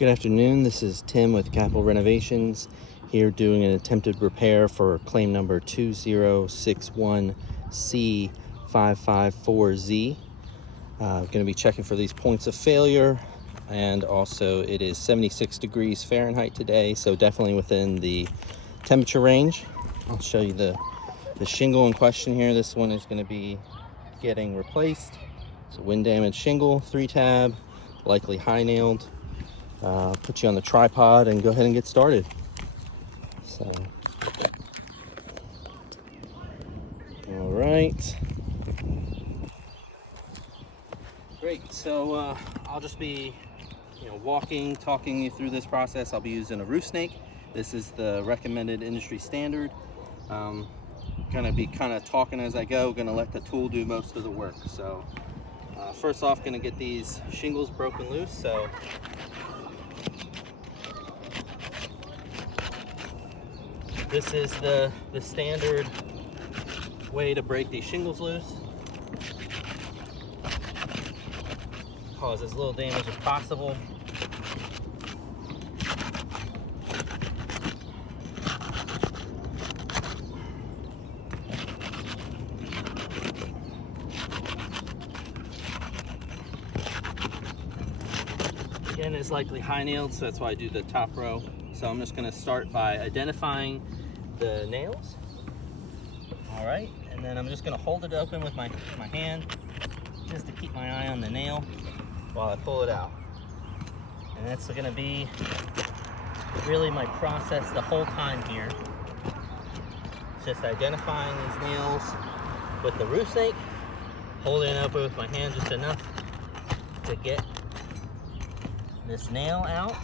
Good afternoon, this is Tim with Capital Renovations, here doing an attempted repair for claim number 2061C554Z. Going to be checking for these points of failure, and also it is 76 degrees Fahrenheit today, so definitely within the temperature range. I'll show you the shingle in question here. This one is going to be getting replaced. It's a wind damaged shingle, 3-tab, likely high nailed. Put you on the tripod and go ahead and get started. So, all right. Great. So I'll just be, talking you through this process. I'll be using a roof snake. This is the recommended industry standard. Gonna be kind of talking as I go. Gonna let the tool do most of the work. So first off, gonna get these shingles broken loose. So this is the standard way to break these shingles loose. Cause as little damage as possible. Again, it's likely high nailed, so that's why I do the top row. So I'm just gonna start by identifying the nails. All right, and then I'm just gonna hold it open with my hand just to keep my eye on the nail while I pull it out. And that's gonna be really my process the whole time here. Just identifying these nails with the roof snake, holding it open with my hand just enough to get this nail out,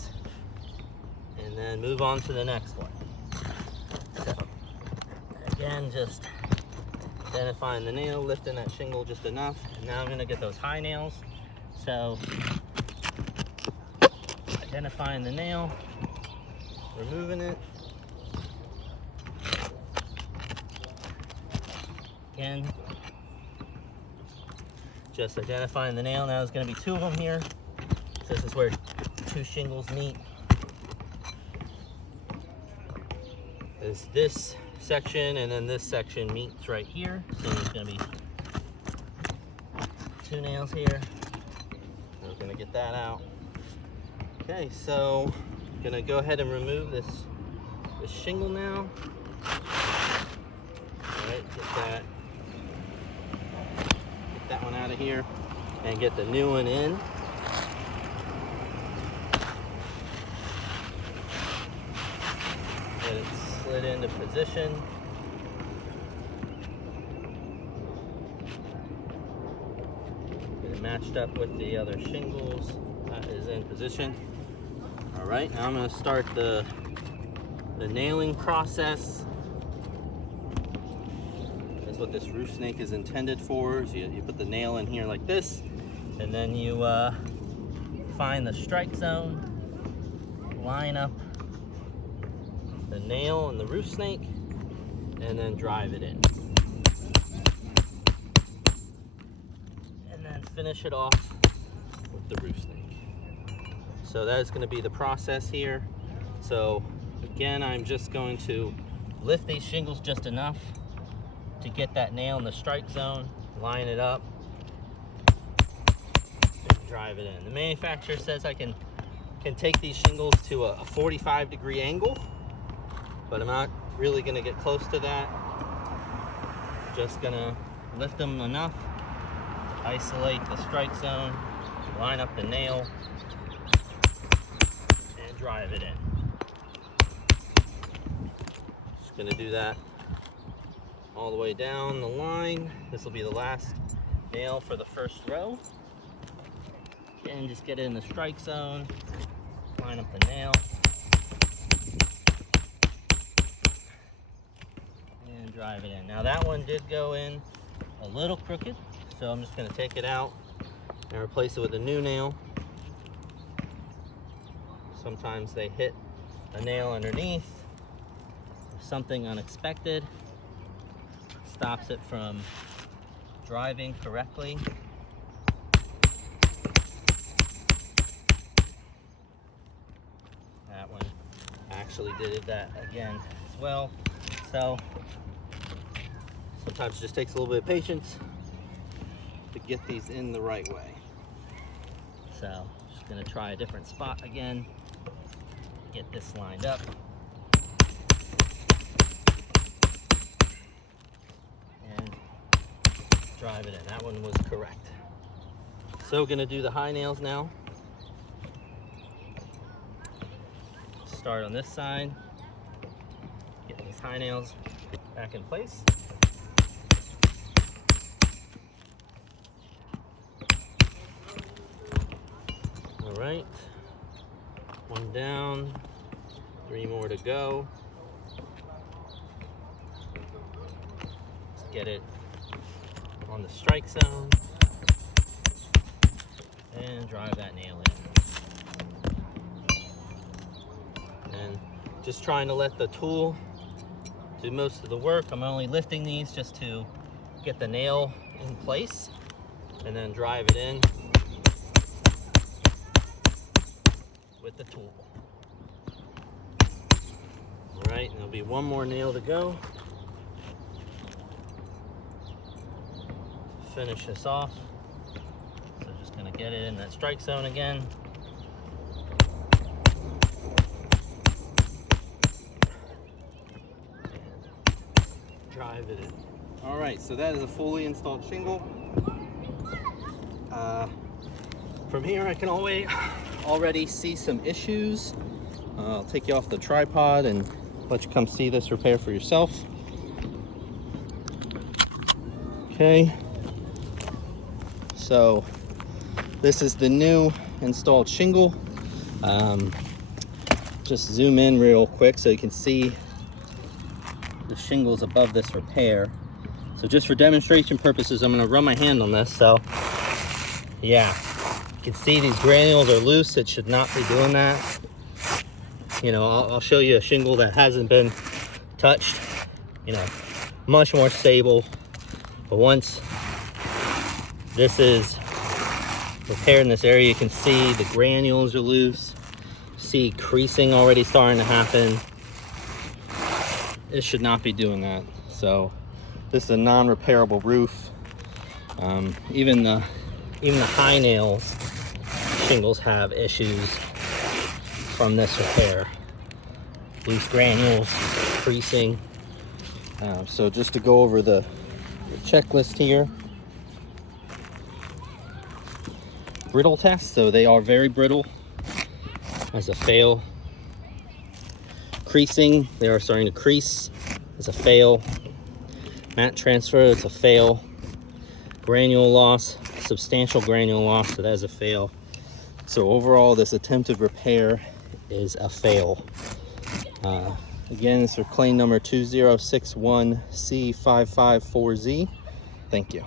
and then move on to the next one. So again, just identifying the nail, lifting that shingle just enough, and now I'm going to get those high nails. So identifying the nail, removing it, again just identifying the nail. Now there's going to be 2 of them here, so this is where 2 shingles meet. Is this section, and then this section meets right here. So there's going to be 2 nails here. We're going to get that out. Okay, so I'm going to go ahead and remove this shingle now. All right, get that one out of here and get the new one in. Get it slid into position. Get it matched up with the other shingles. That is in position. All right, now I'm going to start the nailing process. That's what this roof snake is intended for. So you put the nail in here like this, and then you find the strike zone, line up the nail and the roof snake, and then drive it in. And then finish it off with the roof snake. So that is going to be the process here. So again, I'm just going to lift these shingles just enough to get that nail in the strike zone, line it up, and drive it in. The manufacturer says I can take these shingles to a 45-degree angle, but I'm not really going to get close to that. Just going to lift them enough, isolate the strike zone, line up the nail, and drive it in. Just going to do that all the way down the line. This will be the last nail for the first row. Again, just get it in the strike zone, line up the nail, and drive it in. Now that one did go in a little crooked, so I'm just going to take it out and replace it with a new nail. Sometimes they hit a nail underneath, or something unexpected stops it from driving correctly. actually did that again as well. So sometimes it just takes a little bit of patience to get these in the right way. So just gonna try a different spot again, get this lined up. And drive it in. That one was correct. So gonna do the high nails now. Start on this side, get these high nails back in place. All right, one down, 3 more to go. Let's get it on the strike zone and drive that nail in. And just trying to let the tool do most of the work. I'm only lifting these just to get the nail in place and then drive it in with the tool. All right, there'll be one more nail to go. Finish this off. So just gonna get it in that strike zone again. Drive it in. All right, so that is a fully installed shingle. From here I can already see some issues. I'll take you off the tripod and let you come see this repair for yourself. Okay, so this is the new installed shingle. Just zoom in real quick so you can see the shingles above this repair. So just for demonstration purposes, I'm going to run my hand on this. So yeah, you can see these granules are loose. It should not be doing that. You know, I'll show you a shingle that hasn't been touched, you know, much more stable. But once this is repaired in this area, you can see the granules are loose. See creasing already starting to happen. It should not be doing that. So this is a non-repairable roof. Even the high nails shingles have issues from this repair. Loose granules, creasing. So just to go over the checklist here. Brittle test, so they are very brittle. As a fail. Creasing, they are starting to crease. As a fail. Matte transfer, it's a fail. Granule loss, substantial granule loss, so that is a fail. So overall, this attempted repair is a fail. Again, this is for claim number 2061C554Z. Thank you.